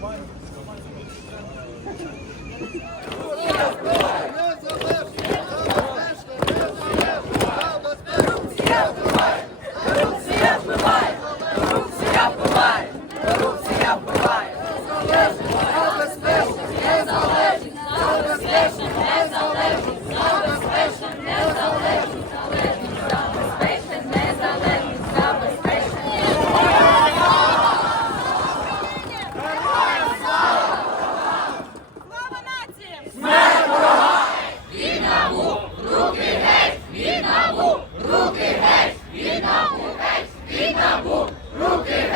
Corrupção, vai! Corrupção, vai! Okay.